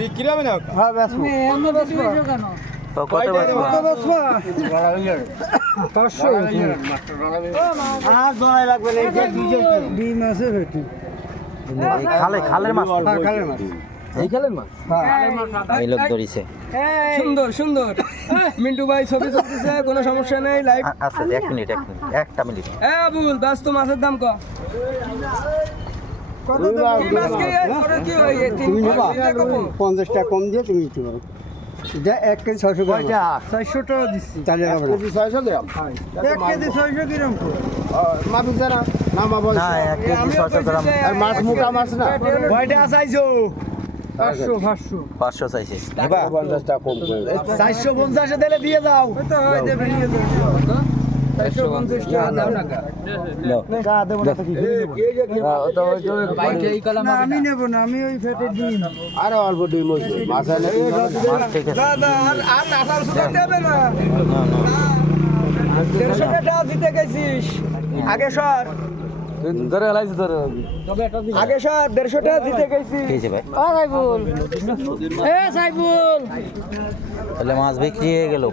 বিক্রি হবে না? হ্যাঁ বেশ তো কত বেচবা? 500 আর দোলাই লাগবে না, এই যে দুই মাসে হইছে। এই খালের মাছ তো? হ্যাঁ খালের মাছ। এই খেলেন মাছ? হ্যাঁ এই লোক ধরিছে। সুন্দর সুন্দর। মিন্টু ভাই ছবি তুলতেছে, কোনো সমস্যা নেই। লাইভ। আচ্ছা এক মিনিট একটা মিনিট। আবুল ব্যস্ত, মাছের দাম কত? কত কি মাছ কি কি হয়? তুমি নেবা 50 টাকা কম দিয়ে তুমি নিতে পারো। যা 1 কেজি 600 গ্রাম। 400 টাকা দিচ্ছি। তাহলে হবে না। 600 গ্রাম। 1 কেজি 600 গ্রাম। মাপি জানা না মাপ না 1 কেজি 600 গ্রাম। আর মাছ মোটা মাছ না। কয়টা চাইছো? 500 500 চাইছে নিবা? 50 টাকা কম করে। 450 দিলে দিয়ে দাও। তো হয় দেবে নিয়ে যাও। 450 টাকা দাও না। টাকা দেব না তো কি না আমি নেব না, আমি ওই ফেটে দিই। আরে অল্প ডিম হইছে মাছ আনে। মাছ ঠিক আছে। দাদা আর নাসাল সুতা দেবে না। না না 150 টাকা দিতে গেছিস। আগে সর। ধরে লাইছে ধরে। আগে সর 150 টাকা দিতে গেছিস। ঠিক আছে ভাই। ও সাইফুল। সাইফুল। তাহলে মাছ বিক্রি হয়ে গেল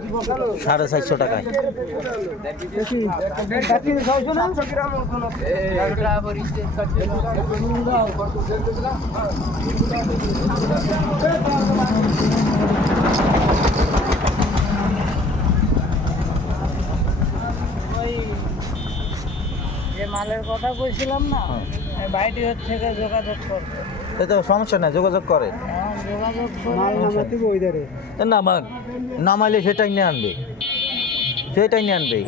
450 টাকায়। যে মালের কথা কইছিলাম না, এই ভাইটি হচ্ছে যোগাযোগ করবে। এই তো সমস্যা নাই, যোগাযোগ করে। যোগাযোগ মাল নামাতে ওই ধারে। নামাইলে সেটাই নিয়ে আনবে, সেটাই নিয়ে আনবে।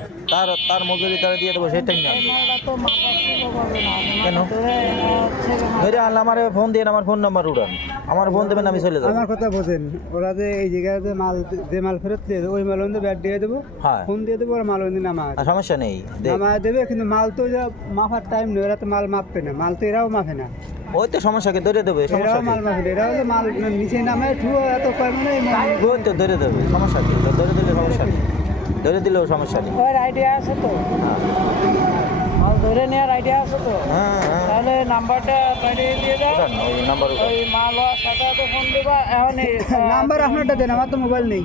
তার মজুরি তারা দিয়ে দেবো, সেটাই নিয়ে আনবে। মালটা তো মাপার সুযোগ হবে না। কেন? ধরে হচ্ছে ধরে আনলে আমার ফোন দিয়ে আমার ফোন নাম্বার উড়ান, আমার ফোন দেবেন আমি চলে যাবো। আমার কথা বোঝেন, ওরা যে এই জায়গাতে মাল যে মাল ফেরত দিয়ে দেবে, ওই মাল ওদের ব্যাট দিয়ে দেবো, হ্যাঁ ফোন দিয়ে দেবো, ওরা মাল ওদের নামা সমস্যা নেই। নামা দেবে। কিন্তু মাল তো যা মাপার টাইম নেই, ওরা তো মাল মাপবে না, মাল তো এরাও মাপে না, ওই তো সমস্যাকে ধরে দেবে, সমস্যা এরাও কি? মাল মাপে না, এরাও তো মাল নিচে নামে ঠুয়ো এত কয় মানে ওই তো ধরে দেবে, সমস্যা কি? তো ধরে দিলে সমস্যা নেই, ধরে দিলেও সমস্যা নেই। ওর আইডিয়া আছে তো, মাল ধরে নেওয়ার আইডিয়া আছে তো। হ্যাঁ হ্যাঁ তাহলে নাম্বারটা পাঠিয়ে দিয়ে দাও, উঠান, ওই নাম্বার উঠান। ওই মাল হওয়ার সাথে সাথে ফোন দেবা। এখন নাম্বার আপনারটা দেন, আমার তো মোবাইল নেই।